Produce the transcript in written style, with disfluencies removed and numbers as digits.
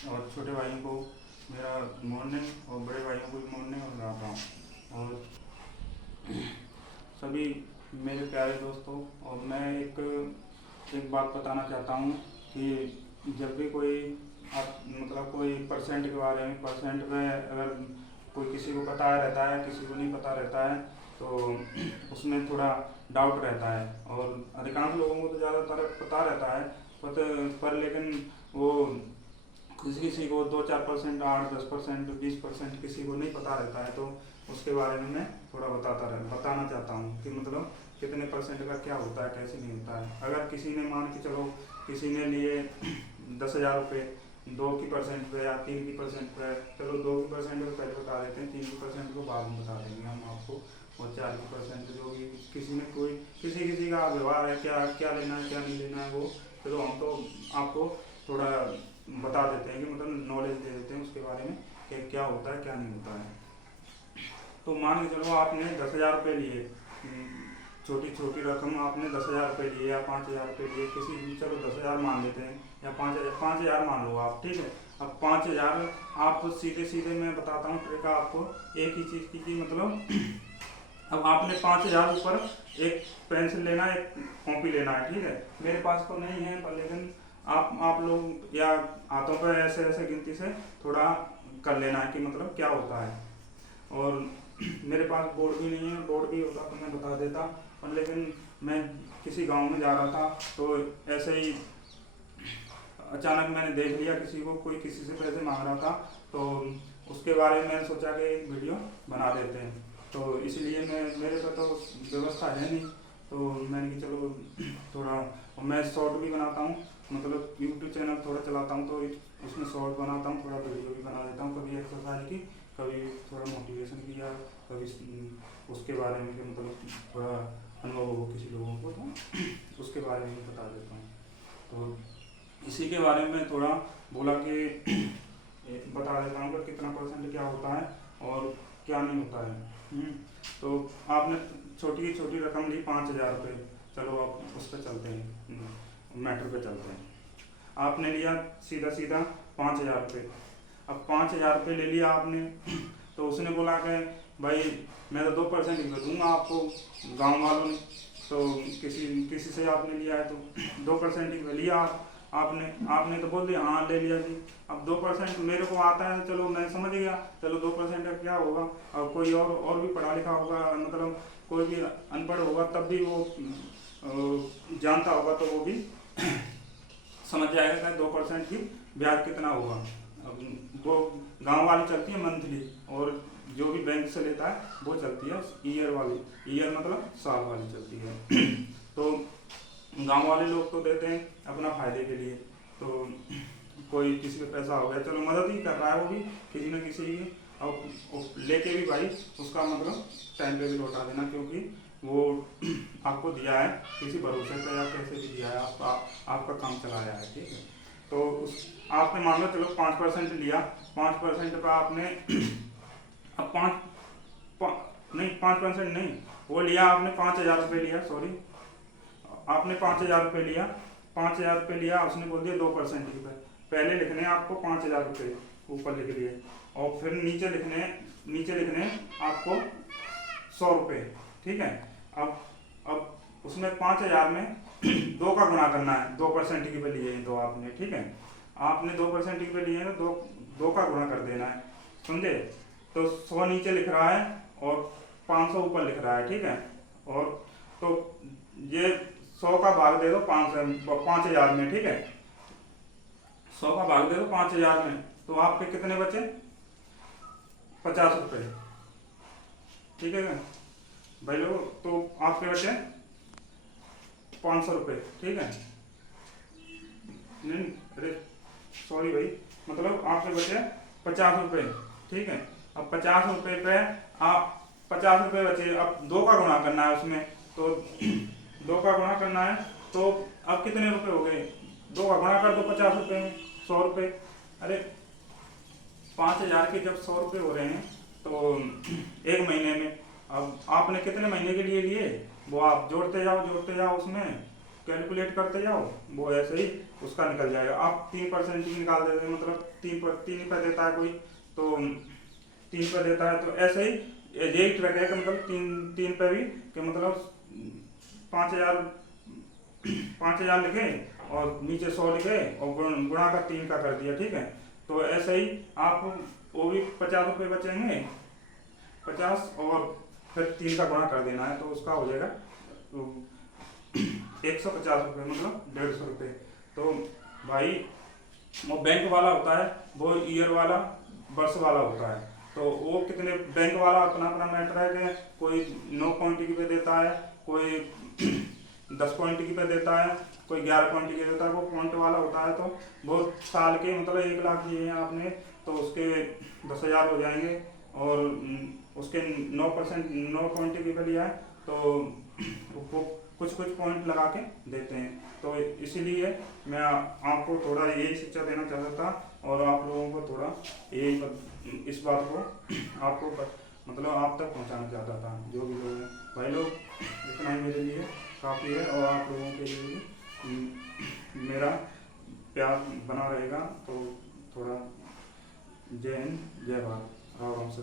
और छोटे भाइयों को मेरा मॉर्निंग और बड़े भाइयों को भी मॉर्निंग और राम राम। और सभी मेरे प्यारे दोस्तों, और मैं एक बात बताना चाहता हूँ कि जब भी कोई आप मतलब कोई परसेंट के बारे में, परसेंट में अगर कोई किसी को पता रहता है, किसी को नहीं पता रहता है, तो उसमें थोड़ा डाउट रहता है। और अधिकांश लोगों को तो ज़्यादातर पता रहता है, पर लेकिन वो किसी किसी को 2-4%, 8-10%, 20% किसी को नहीं पता रहता है। तो उसके बारे में मैं थोड़ा बताना चाहता हूँ कि मतलब कितने परसेंट का क्या होता है, कैसे नहीं होता है। अगर किसी ने मान के चलो, किसी ने लिए 10,000 रुपये 2% पे या 3% पे, चलो 2% पे पहले बता देते हैं, 3% को बाद में बता देंगे हम आपको। और 4% जो भी किसी ने कोई किसी का व्यवहार है, क्या क्या लेना है क्या नहीं लेना है, वो चलो हम तो आपको थोड़ा बता देते हैं कि मतलब नॉलेज दे देते हैं उसके बारे में कि क्या होता है क्या नहीं होता है। तो मान के चलो आपने 10,000 रुपये लिए, छोटी छोटी रकम आपने 10,000 रुपये लिए या 5,000 रुपये लिए, किसी भी, चलो 10,000 मान लेते हैं या 5,000 मान लो आप, ठीक है। अब 5,000 आप सीधे सीधे मैं बताता हूँ ट्रिक आपको एक ही चीज़ की मतलब अब आपने 5,000 ऊपर एक पेंसिल लेना है, एक कॉपी लेना है, ठीक है। मेरे पास तो नहीं है, पर लेकिन आप लोग या हाथों पर ऐसे ऐसे गिनती से थोड़ा कर लेना है कि मतलब क्या होता है। और मेरे पास बोर्ड भी नहीं है, बोर्ड भी होता तो मैं बता देता, पर लेकिन मैं किसी गांव में जा रहा था तो ऐसे ही अचानक मैंने देख लिया किसी को, कोई किसी से पैसे मांग रहा था, तो उसके बारे में मैंने सोचा कि एक वीडियो बना देते हैं। तो इसलिए मेरे पास तो व्यवस्था है नहीं, तो मैंने कि चलो थोड़ा, और मैं शॉर्ट भी बनाता हूँ, मतलब यूट्यूब चैनल थोड़ा चलाता हूँ, तो उसमें शॉर्ट बनाता हूँ, थोड़ा वीडियो भी बना देता हूँ, कभी एक्सरसाइज की, कभी थोड़ा मोटिवेशन किया, कभी उसके बारे में कि मतलब थोड़ा अनुभव हो किसी लोगों को, तो उसके बारे में बता देता हूँ। तो इसी के बारे में थोड़ा बोला कि बता देता हूँ कि कितना परसेंट क्या होता है और क्या नहीं होता है। तो आपने छोटी छोटी रकम ली 5,000 रुपये, चलो आप उस पर चलते हैं, मैटर पे चलते हैं। आपने लिया सीधा सीधा 5,000 रुपये। अब 5,000 रुपये ले लिया आपने, तो उसने बोला कि भाई मैं तो 2% ही दूंगा आपको, गाँव वालों ने, तो किसी किसी से आपने लिया है तो 2% ही लिया आपने आपने तो बोल दिया हाँ ले लिया जी। अब 2% मेरे को आता है, चलो मैं समझ गया, चलो 2% का क्या होगा। और कोई और भी पढ़ा लिखा होगा, मतलब कोई भी अनपढ़ होगा तब भी वो जानता होगा, तो वो भी समझ जाएगा कि 2% की ब्याज कितना होगा। अब वो गांव वाली चलती है मंथली, और जो भी बैंक से लेता है वो चलती है ईयर वाली, ईयर मतलब साल वाली चलती है। तो गांव वाले लोग तो देते हैं अपना फायदे के लिए, तो कोई किसी पे पैसा हो गया, चलो मदद ही कर रहा है वो भी किसी न किसी की। और लेके भी भाई उसका मतलब टाइम पे भी लौटा देना, क्योंकि वो आपको दिया है किसी भरोसे पे या कैसे भी दिया है, आपका काम चलाया है, ठीक है। तो आपने मान लो चलो 5% लिया, 5% पर आपने अब नहीं 5% नहीं, वो लिया आपने 5,000 रुपये लिया, सॉरी, आपने 5,000 रुपये लिया, 5,000 रुपये लिया, उसने बोल दिया 2% की पहले लिखने आपको 5,000 रुपये ऊपर लिख लिए, और फिर नीचे लिखने आपको 100 रुपये, ठीक है। अब उसमें 5,000 में 2 का गुणा करना है, 2% की पे लिए तो आपने, ठीक है, आपने 2% की पे लिए ना, दो का गुणा कर देना है, समझे। तो 100 नीचे लिख रहा है और 500 ऊपर लिख रहा है, ठीक है। और तो ये 100 का भाग दे दो 5,000 में, ठीक है, 100 का भाग दे दो 5,000 में, तो आपके कितने बचे 50 रुपये, ठीक है भाई लोग। तो आपके बचे 500 रुपये, ठीक है, नहीं अरे सॉरी भाई, मतलब आपके बचे 50 रुपये, ठीक है। अब 50 रुपये पे आप 50 रुपये बचे, अब 2 का गुणा करना है उसमें, तो 2 का गुणा करना है, तो अब कितने रुपए हो गए, 2 का गुणा कर दो 50 रुपये में, 100 रुपये। अरे 5,000 के जब 100 रुपये हो रहे हैं तो एक महीने में, अब आपने कितने महीने के लिए लिए वो आप जोड़ते जाओ उसमें, कैलकुलेट करते जाओ, वो ऐसे ही उसका निकल जाएगा। आप 3% ही निकाल देते हैं, मतलब 3 पे देता है कोई तो 3 पे देता है, तो ऐसे ही यही ट्रैक है कि मतलब 3 पे भी कि मतलब 5,000 लिखे और नीचे 100 लिखे और गुणा का 3 का कर दिया, ठीक है। तो ऐसे ही आप वो भी 50 रुपये बचेंगे, 50 और फिर 3 का गुणा कर देना है तो उसका हो जाएगा तो 150 रुपये, मतलब 150 रुपये। तो भाई वो बैंक वाला होता है, वो ईयर वाला, वर्ष वाला होता है। तो वो कितने, बैंक वाला अपना अपना मैटर है कि कोई 9 क्वांटिटी पे देता है, कोई 10 क्वांटिटी पे देता है, कोई 11 क्वांटिटी देता है। वो पॉइंट वाला होता है तो वो साल के मतलब 1 लाख दिए हैं आपने तो उसके 10,000 हो जाएंगे, और उसके 9% 9 क्वांटिटी पे लिया है तो वो कुछ पॉइंट लगा के देते हैं। तो इसीलिए मैं आपको थोड़ा यही शिक्षा देना चाहता था और आप लोगों को थोड़ा यही इस बात को आपको मतलब आप तक पहुंचाना चाहता था। जो भी लोग हैं भाई लोग, इतना ही मेरे लिए काफ़ी है, और आप लोगों के लिए भी मेरा प्यार बना रहेगा। तो थोड़ा जय हिंद, जय भारत, राम राम से।